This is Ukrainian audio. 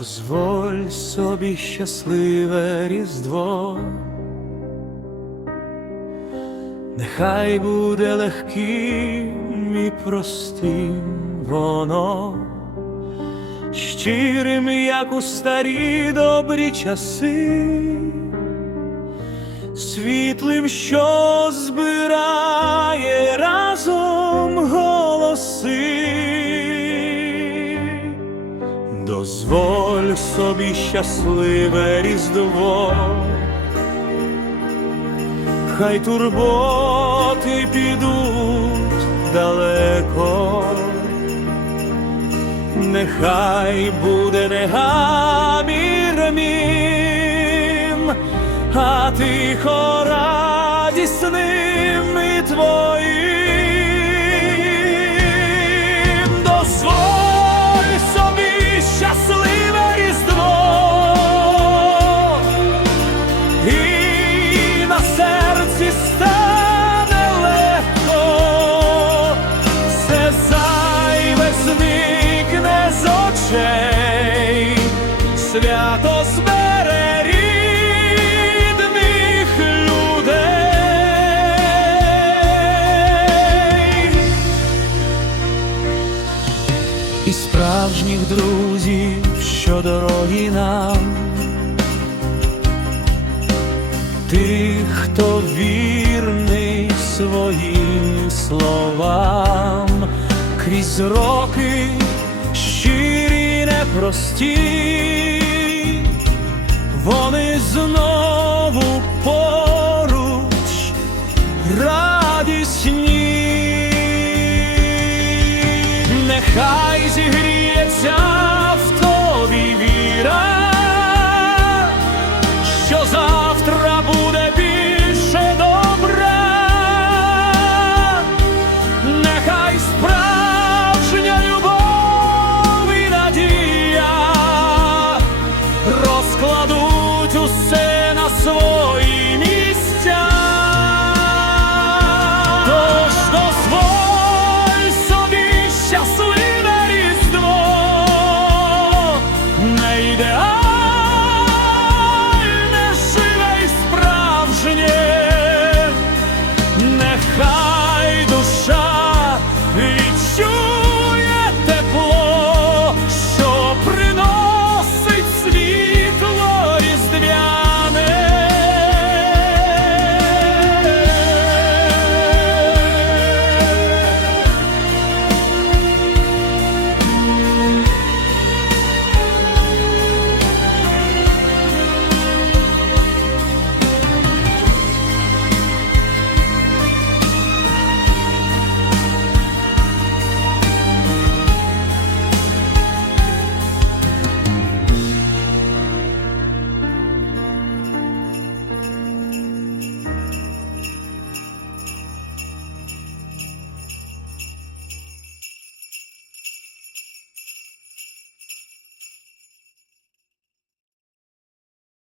Дозволь собі щасливе різдво, нехай буде легким і простим воно, щирим, як у старі добрі часи, світлим, що збирає Дозволь собі щасливе різдво, хай турботи підуть далеко, нехай буде не гамір мім, а тихо радісним стане легко, все зайве зникне з очей, свято збере рідних і справжніх друзів, що дорогі нам, тих, хто вірний своїм словам, крізь роки щирі непрості, вони знову поруч радісні, нехай зігріється